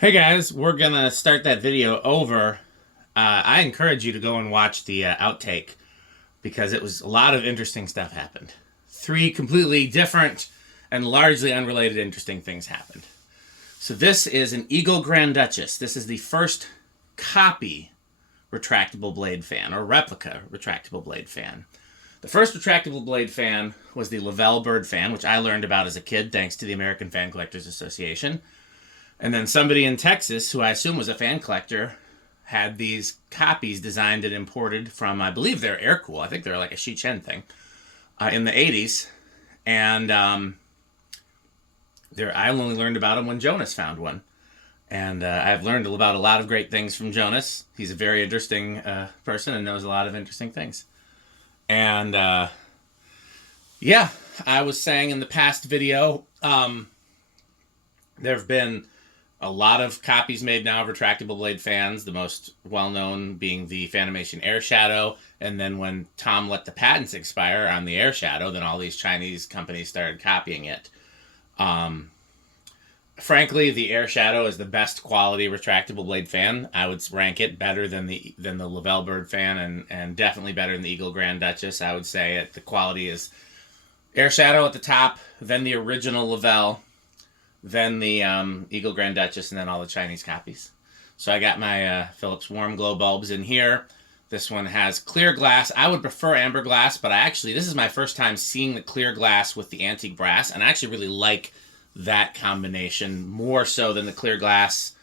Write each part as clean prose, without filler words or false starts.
Hey guys, we're gonna start that video over. I encourage you to go and watch the outtake because it was a lot of interesting stuff happened. Three completely different and largely unrelated interesting things happened. So this is an Eagle Grand Duchess. This is the first copy retractable blade fan or replica retractable blade fan. The first retractable blade fan was the Levelle bird fan, which I learned about as a kid thanks to the American Fan Collectors Association. And then somebody in Texas, who I assume was a fan collector, had these copies designed and imported from, I believe they're air cool. I think they're like a Shichen thing in the 80s. And I only learned about them when Jonas found one. And I've learned about a lot of great things from Jonas. He's a very interesting person and knows a lot of interesting things. And yeah, I was saying in the past video, there have been a lot of copies made now of retractable blade fans, the most well-known being the Fanimation Air Shadow. And then when Tom let the patents expire on the Air Shadow, then all these Chinese companies started copying it. Frankly, the Air Shadow is the best quality retractable blade fan. I would rank it better than the Levelle Bird fan and definitely better than the Eagle Grand Duchess. I would say the quality is Air Shadow at the top, then the original Levelle, then the Eagle Grand Duchess, and then all the Chinese copies. So I got my Philips warm glow bulbs in here. This one has clear glass. I would prefer amber glass, but this is my first time seeing the clear glass with the antique brass, and I actually really like that combination more so than the clear glass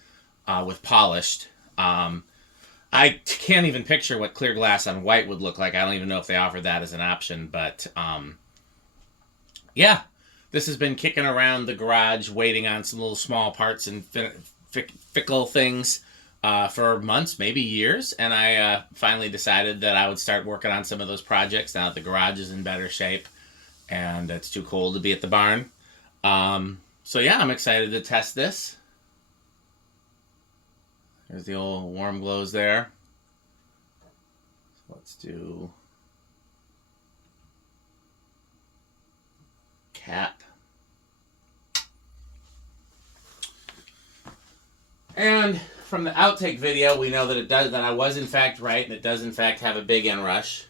with polished. I can't even picture what clear glass on white would look like. I don't even know if they offer that as an option, but yeah. This has been kicking around the garage, waiting on some little small parts and fickle things for months, maybe years. And I finally decided that I would start working on some of those projects now that the garage is in better shape and it's too cold to be at the barn. So yeah, I'm excited to test this. There's the old warm glows there. So let's do cap. And from the outtake video, we know that that I was in fact right, and it does in fact have a big inrush.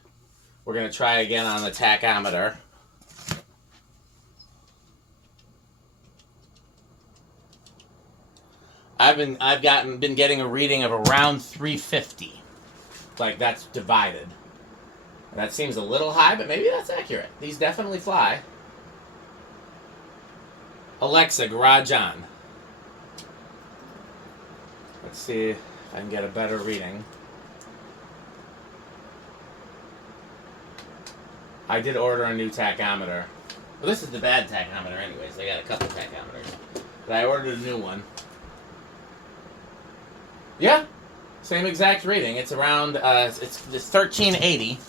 We're going to try again on the tachometer. I've been getting a reading of around 350. Like that's divided. That seems a little high, but maybe that's accurate. These definitely fly. Alexa, garage on. Let's see if I can get a better reading. I did order a new tachometer. Well, this is the bad tachometer anyways. I got a couple tachometers. But I ordered a new one. Yeah, same exact reading. It's around, it's 1380.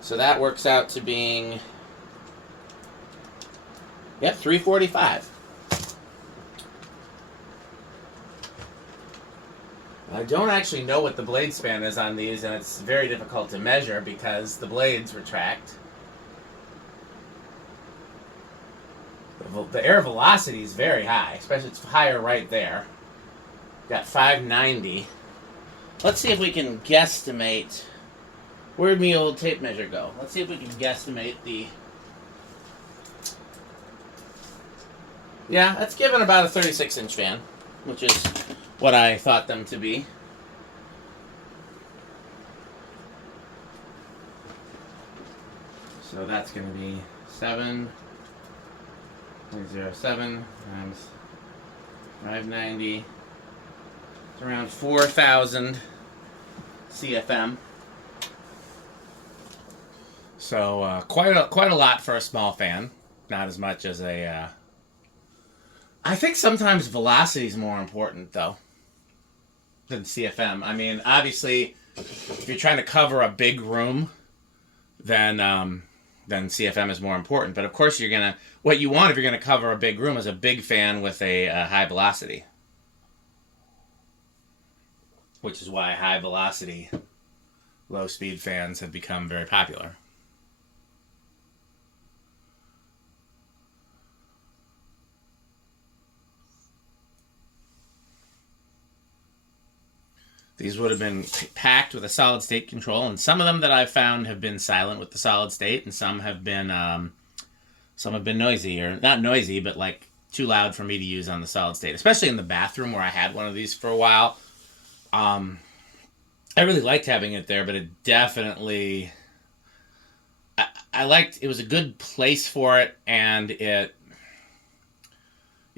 So that works out to being, yep, 345. I don't actually know what the blade span is on these, and it's very difficult to measure because the blades retract. The air velocity is very high, especially it's higher right there. Got 590. Let's see if we can guesstimate. Where'd my old tape measure go? Let's see if we can guesstimate the... Yeah, that's given about a 36-inch fan, which is what I thought them to be. So that's going to be 7.07 times 590. It's around 4,000 CFM. So quite a lot for a small fan. Not as much as a... I think sometimes velocity is more important, though, than CFM. I mean, obviously, if you're trying to cover a big room, then CFM is more important. But of course, what you want if you're gonna cover a big room is a big fan with a high velocity, which is why high velocity, low speed fans have become very popular. These would have been packed with a solid state control, and some of them that I've found have been silent with the solid state, and some have been noisy, or not noisy, but like too loud for me to use on the solid state, especially in the bathroom where I had one of these for a while. I really liked having it there, but it definitely I liked it was a good place for it, and it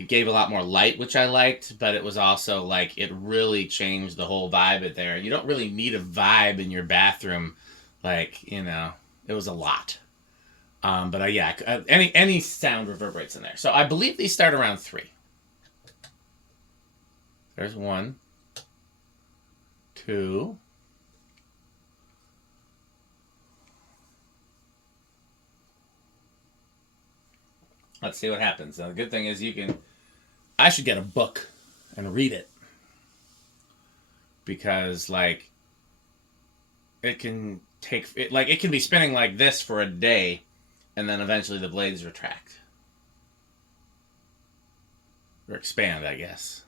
gave a lot more light, which I liked, but it was also like it really changed the whole vibe at there. You don't really need a vibe in your bathroom, like it was a lot. But yeah, any sound reverberates in there. So I believe these start around 3. There's 1, 2. Let's see what happens. Now, the good thing is I should get a book and read it. Because, like, it can be spinning like this for a day, and then eventually the blades retract. Or expand, I guess.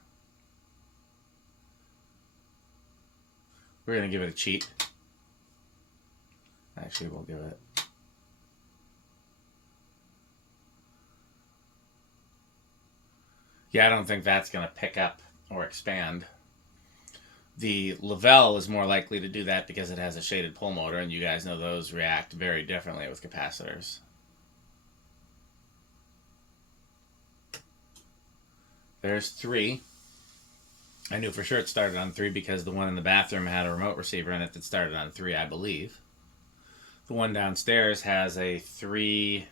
We're going to give it a cheat. Actually, we'll give it... Yeah, I don't think that's going to pick up or expand. The Levelle is more likely to do that because it has a shaded pull motor, and you guys know those react very differently with capacitors. There's 3. I knew for sure it started on 3 because the one in the bathroom had a remote receiver in it that started on 3, I believe. The one downstairs has a 3...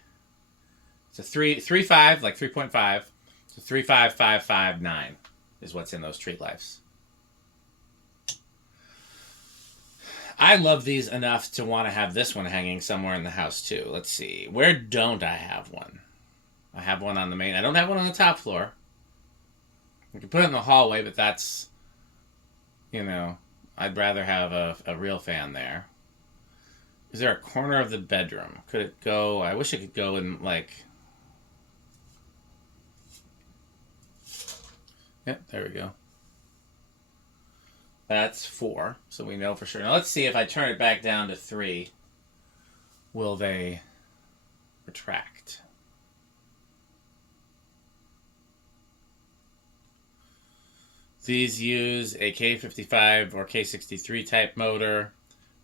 It's a 3.5, like 3.5. So 35559 is what's in those treat lives. I love these enough to want to have this one hanging somewhere in the house too. Let's see. Where don't I have one? I have one on the main. I don't have one on the top floor. We can put it in the hallway, but that's, I'd rather have a real fan there. Is there a corner of the bedroom? Could it go? I wish it could go in like... Yep, there we go. That's 4, so we know for sure. Now let's see if I turn it back down to 3. Will they retract? These use a K55 or K63 type motor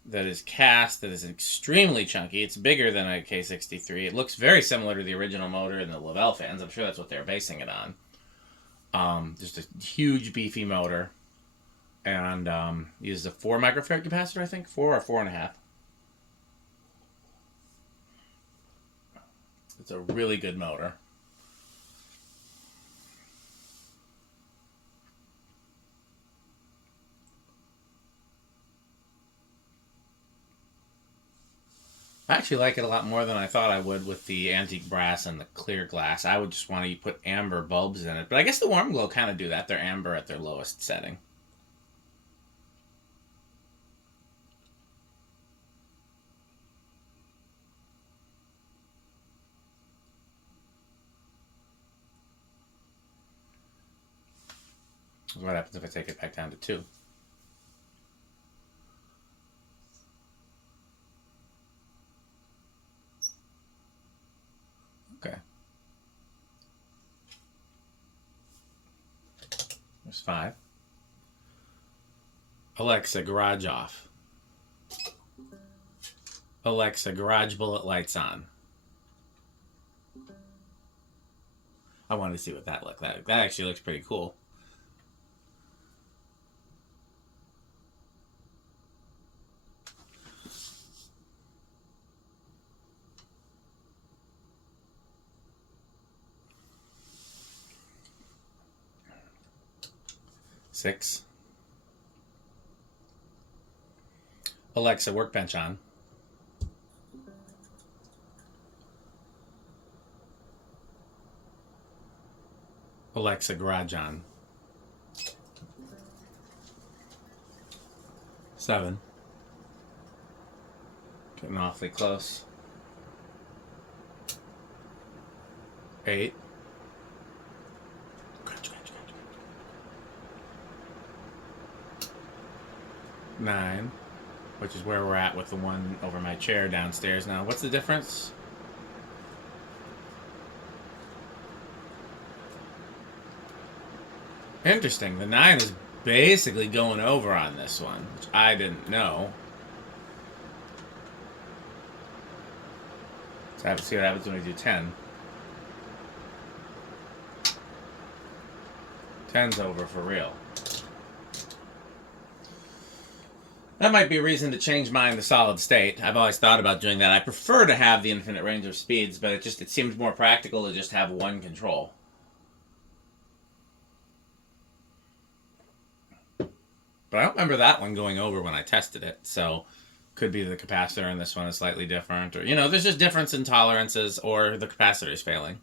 that is cast, that is extremely chunky. It's bigger than a K63. It looks very similar to the original motor in the Levelle fans. I'm sure that's what they're basing it on. Just a huge beefy motor, and uses a 4 microfarad capacitor, I think, 4 or 4.5. It's a really good motor. I actually like it a lot more than I thought I would with the antique brass and the clear glass. I would just want to put amber bulbs in it. But I guess the warm glow kind of do that. They're amber at their lowest setting. What happens if I take it back down to 2? Okay. There's 5. Alexa, garage off. Alexa, garage bullet lights on. I wanted to see what that looked like. That actually looks pretty cool. Six. Alexa, workbench on. Alexa, garage on. 7. Getting awfully close. 8. 9, which is where we're at with the one over my chair downstairs. Now, what's the difference? Interesting. The 9 is basically going over on this one, which I didn't know. So I have to see what happens when we do 10. 10's over for real. That might be a reason to change mine to solid state. I've always thought about doing that. I prefer to have the infinite range of speeds, but it seems more practical to just have one control. But I don't remember that one going over when I tested it, so could be the capacitor in this one is slightly different, or there's just difference in tolerances, or the capacitor is failing.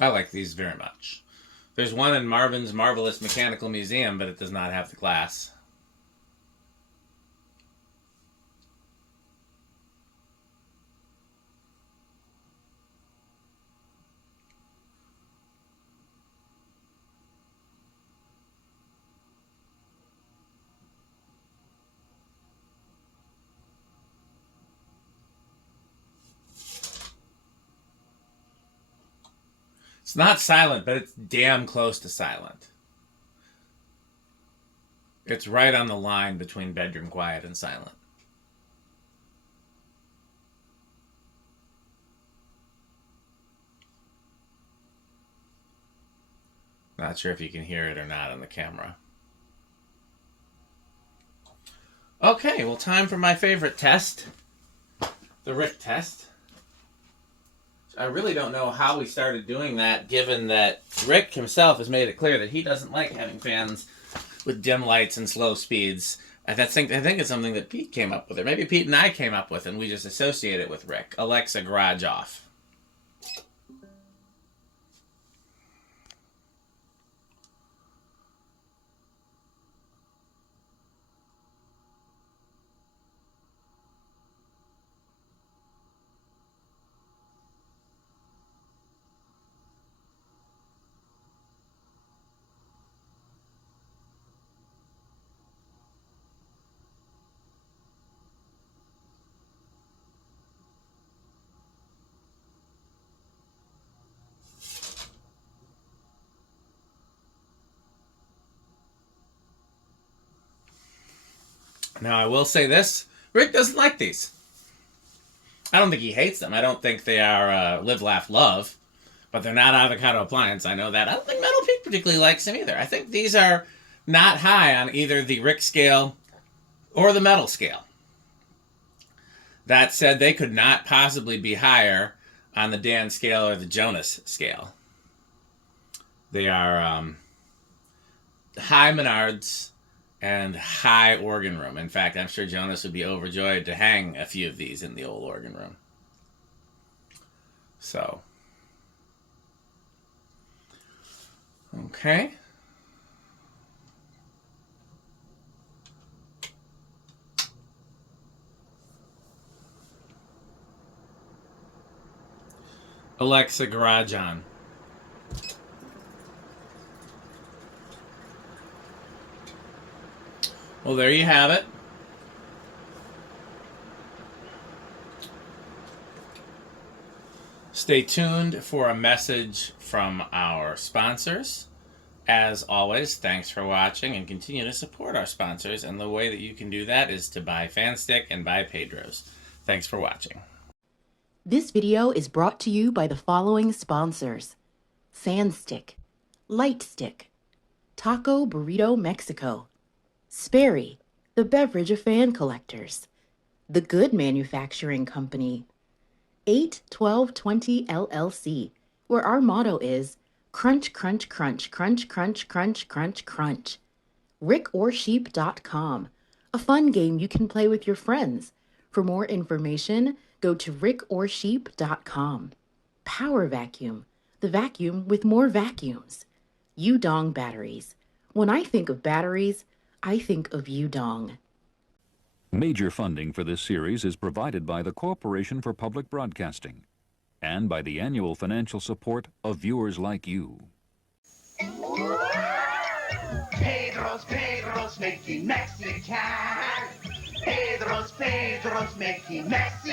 I like these very much. There's one in Marvin's Marvelous Mechanical Museum, but it does not have the glass. It's not silent, but it's damn close to silent. It's right on the line between bedroom quiet and silent. Not sure if you can hear it or not on the camera. Okay, well, time for my favorite test, the Rick test. I really don't know how we started doing that, given that Rick himself has made it clear that he doesn't like having fans with dim lights and slow speeds. I think it's something that Pete came up with, or maybe Pete and I came up with, and we just associate it with Rick. Alexa, garage off. Now, I will say this. Rick doesn't like these. I don't think he hates them. I don't think they are live, laugh, love. But they're not avocado appliance. I know that. I don't think Metal Pete particularly likes them either. I think these are not high on either the Rick scale or the metal scale. That said, they could not possibly be higher on the Dan scale or the Jonas scale. They are high Menards and high organ room. In fact, I'm sure Jonas would be overjoyed to hang a few of these in the old organ room. So, okay. Alexa, garage on. Well, there you have it. Stay tuned for a message from our sponsors. As always, thanks for watching, and continue to support our sponsors. And the way that you can do that is to buy Fanstick and buy Pedro's. Thanks for watching. This video is brought to you by the following sponsors: Sandstick, Lightstick, Taco Burrito Mexico, Sperry, the beverage of fan collectors, The Good Manufacturing Company, 81220 LLC, where our motto is crunch, crunch, crunch, crunch, crunch, crunch, crunch, crunch. RickOrSheep.com, a fun game you can play with your friends. For more information, go to RickOrSheep.com. Power Vacuum, the vacuum with more vacuums. Udong Batteries. When I think of batteries, I think of Udong. Major funding for this series is provided by the Corporation for Public Broadcasting and by the annual financial support of viewers like you. Pedro's making Mexican. Pedro's making Mexican.